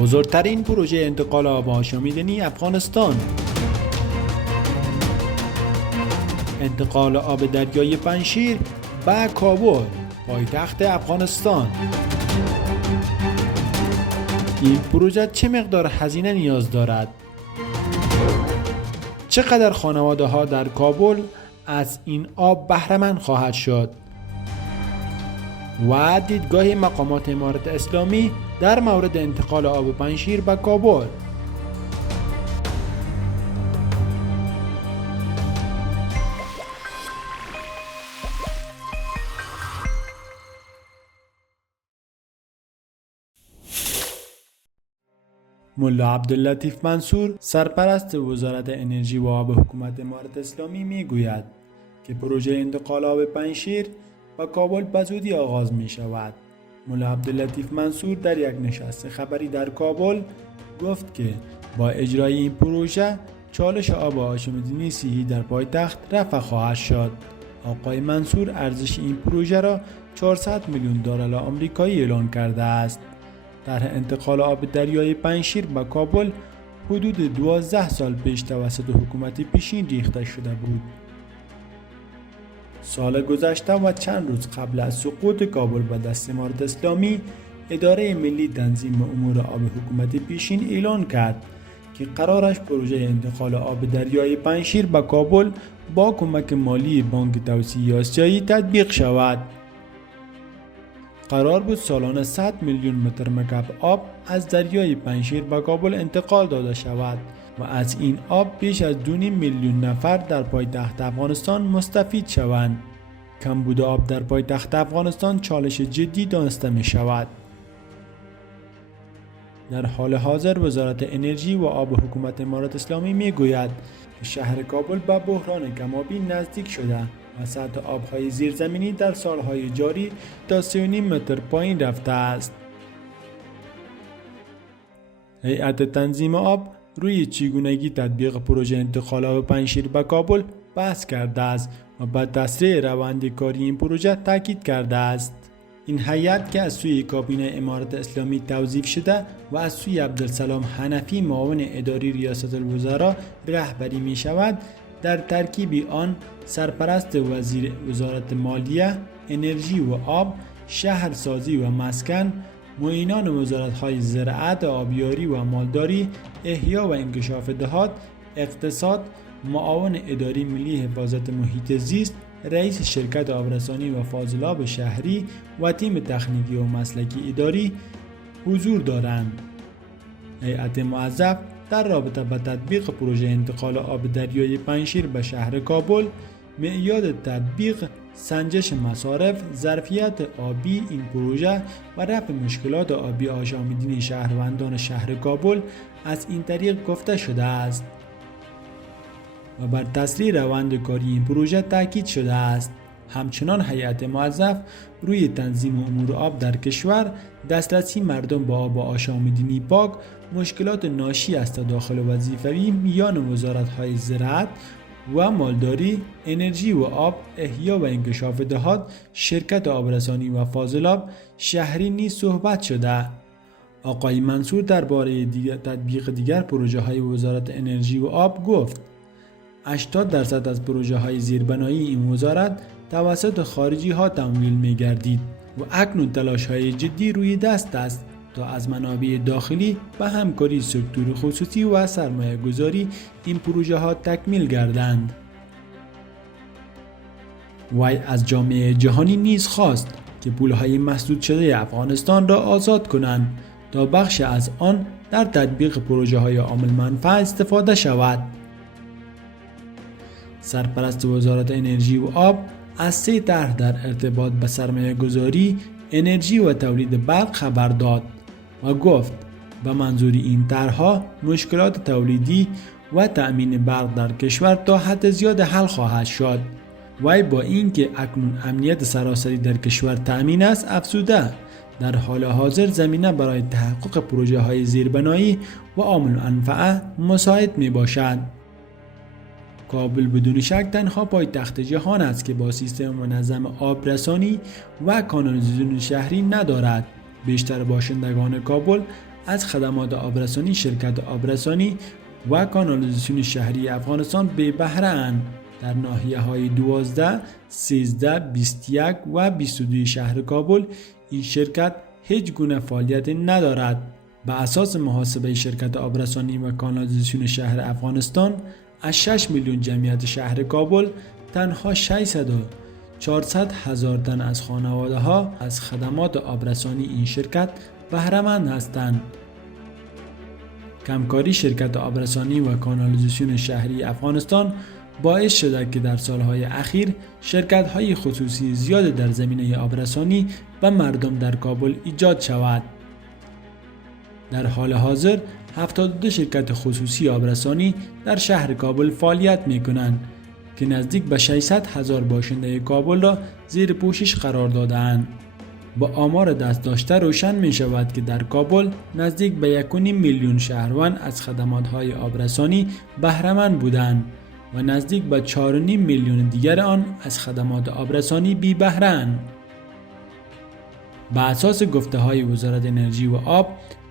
بزرگترین پروژه انتقال آب آشامیدنی افغانستان. انتقال آب دریای پنجشیر به کابل، پایتخت افغانستان. این پروژه چه مقدار هزینه نیاز دارد؟ چقدر خانواده ها در کابل از این آب بهره مند خواهد شد؟ و دیدگاه مقامات امارت اسلامی در مورد انتقال آب پنجشیر به کابل. ملا عبداللطیف منصور، سرپرست وزارت انرژی و آب حکومت امارت اسلامی میگوید که پروژه انتقال آب پنجشیر به کابل به زودی آغاز می شود. ملا عبداللطیف منصور در یک نشست خبری در کابل گفت که با اجرای این پروژه چالش آب آشامیدنی صحی در پایتخت رفع خواهد شد. آقای منصور ارزش این پروژه را 400 میلیون دلار آمریکایی اعلان کرده است. طرح انتقال آب دریای پنجشیر به کابل حدود 12 سال پیش توسط حکومت پیشین ریخته شده بود. سال گذشته و چند روز قبل از سقوط کابل به دست امارت اسلامی، اداره ملی تنظیم امور آب حکومت پیشین اعلان کرد که قرارش پروژه انتقال آب دریای پنجشیر به کابل با کمک مالی بانک توسعه آسیایی تطبیق شود. قرار بود سالانه 100 میلیون متر مکعب آب از دریای پنجشیر به کابل انتقال داده شود و از این آب بیش از 2.5 میلیون نفر در پایتخت افغانستان مستفید شوند. کمبود آب در پایتخت افغانستان چالش جدی دانسته می شود. در حال حاضر وزارت انرژی و آب حکومت امارت اسلامی می گوید که شهر کابل به بحران کم‌آبی نزدیک شده و سطح آب‌های زیرزمینی در سالهای جاری تا 3.5 متر پایین رفته است. هیئت تنظیم آب روی چگونگی تطبیق پروژه انتقال آب پنجشیر به کابل بحث کرده است و به تسریع روند کاری این پروژه تاکید کرده است. این هیئت که از سوی کابینه امارت اسلامی توظیف شده و از سوی عبدالسلام حنفی معاون اداری ریاست الوزراء رهبری می شود، در ترکیب آن سرپرست وزارت مالیه، انرژی و آب، شهرسازی و مسکن، معینان وزارت‌های زراعت، آبیاری و مالداری، احیا و انکشاف دهات، اقتصاد، معاون اداری ملی حفاظت محیط زیست، رئیس شرکت آبرسانی و فاضلاب شهری و تیم تکنیکی و مسلکی اداری حضور دارند. هیئت موظف در رابطه با تطبیق پروژه انتقال آب دریای پنجشیر به شهر کابل، معیاد تطبیق، سنجش مصارف، ظرفیت آبی این پروژه و رفع مشکلات آبی آشامیدنی شهروندان شهر کابل از این طریق گفته شده است و بر تسریع روند کاری این پروژه تاکید شده است. همچنان هیئت موظف روی تنظیم امور آب در کشور، دسترسی مردم به آب آشامیدنی پاک، مشکلات ناشی از تداخل وظیفوی میان وزارت‌های زراعت و مالداری، انرژی و آب، احیا و انکشاف دهات، شرکت آبرسانی و فاضلاب شهری نیز صحبت شده. آقای منصور درباره تطبیق دیگر پروژه‌های وزارت انرژی و آب گفت 80% از پروژه‌های زیربنایی این وزارت توسط خارجی ها تمویل می گردید و اکنون تلاش‌های جدی روی دست است تا از منابع داخلی به همکاری سکتور خصوصی و سرمایه گذاری این پروژه ها تکمیل گردند. وی از جامعه جهانی نیز خواست که پولهای مسدود شده افغانستان را آزاد کنند تا بخش از آن در تطبیق پروژه های عامل منفعه استفاده شود. سرپرست وزارت انرژی و آب از 3 طرح در ارتباط به سرمایه گذاری، انرژی و تولید برق خبر داد و گفت به منظور این طرح‌ها مشکلات تولیدی و تأمین برق در کشور تا حد زیاد حل خواهد شد. وی با اینکه اکنون امنیت سراسری در کشور تأمین است افزوده در حال حاضر زمینه برای تحقق پروژه های زیربنایی و عامل منفعه مساعد می باشد. کابل بدون شک تنها پایتخت جهان است که با سیستم منظم آبرسانی و کانالیزاسیون شهری ندارد. بیشتر باشندگان کابل از خدمات آبرسانی شرکت آبرسانی و کانالیزاسیون شهری افغانستان بی بهره اند. در ناحیه‌های 12، 13، 21 و 22 شهر کابل این شرکت هیچ گونه فعالیت ندارد. به اساس محاسبه شرکت آبرسانی و کانالیزاسیون شهر افغانستان، از 6 میلیون جمعیت شهر کابل تنها 400 هزار تن از خانواده ها از خدمات آبرسانی این شرکت بهره مند هستند. کمکاری شرکت آبرسانی و کانالیزاسیون شهری افغانستان باعث شده که در سالهای اخیر شرکت‌های خصوصی زیاد در زمینه آبرسانی و مردم در کابل ایجاد شود. در حال حاضر 72 شرکت خصوصی آبرسانی در شهر کابل فعالیت می‌کنند که نزدیک به 600 هزار باشنده کابل را زیر پوشش قرار داده‌اند. با آمار دست داشته روشن می شود که در کابل نزدیک به 1.5 میلیون شهروند از خدمات‌های آبرسانی بهره مند بودند و نزدیک به 4.5 میلیون دیگر آن از خدمات آبرسانی بی بهره اند. بر اساس گفته‌های وزارت انرژی و آب،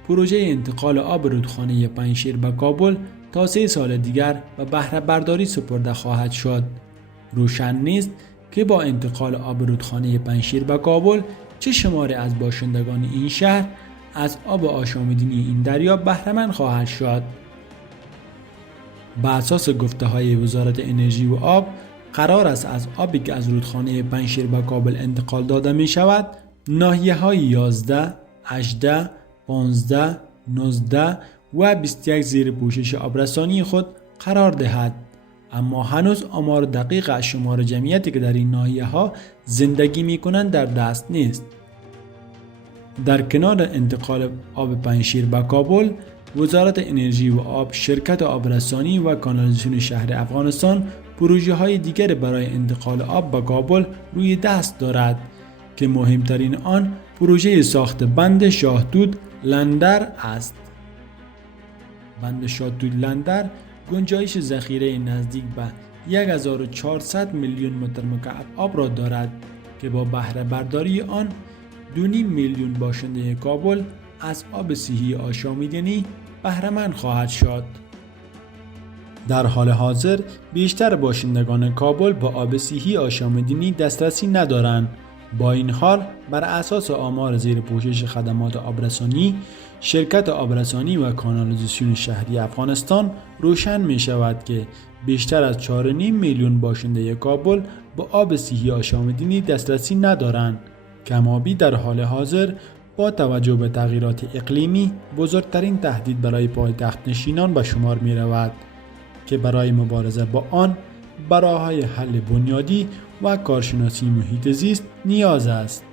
پروژه انتقال آب رودخانه پنجشیر به کابل تا 3 سال دیگر به بهره برداری سپرده خواهد شد. روشن نیست که با انتقال آب رودخانه پنجشیر به کابل چه شماری از باشندگان این شهر از آب آشامیدنی این دریا بهره مند خواهد شد. بر اساس گفته‌های وزارت انرژی و آب، قرار است از آبی که از رودخانه پنجشیر به کابل انتقال داده می شود، ناحیه‌های 11، 18، 15، 19 و 21 زیر پوشش آبرسانی خود قرار دهد. اما هنوز آمار دقیق از شمار جمعیتی که در این ناحیه‌ها زندگی می‌کنند در دست نیست. در کنار انتقال آب پنجشیر به کابل، وزارت انرژی و آب، شرکت آبرسانی و کانالیزاسیون شهر افغانستان پروژه‌های دیگر برای انتقال آب به کابل روی دست دارد که مهمترین آن پروژه ساخت بند شاهدود لندر است. بند شاهدود لندر گنجایش ذخیره نزدیک به 1400 میلیون متر مکعب آب را دارد که با بهره برداری آن 2.5 میلیون باشنده کابل از آب صحی آشامیدنی بهره مند خواهد شد. در حال حاضر بیشتر باشندگان کابل با آب صحی آشامیدنی دسترسی ندارند. با این حال بر اساس آمار زیر پوشش خدمات آبرسانی، شرکت آبرسانی و کانالیزاسیون شهری افغانستان روشن می شود که بیشتر از 4.5 میلیون باشنده کابل با آب صحی آشامیدنی دسترسی ندارند. کم‌آبی در حال حاضر با توجه به تغییرات اقلیمی بزرگترین تهدید برای پایتخت نشینان به شمار می رود که برای مبارزه با آن به راه‌های حل بنیادی و کارشناسی محیط زیست نیاز است.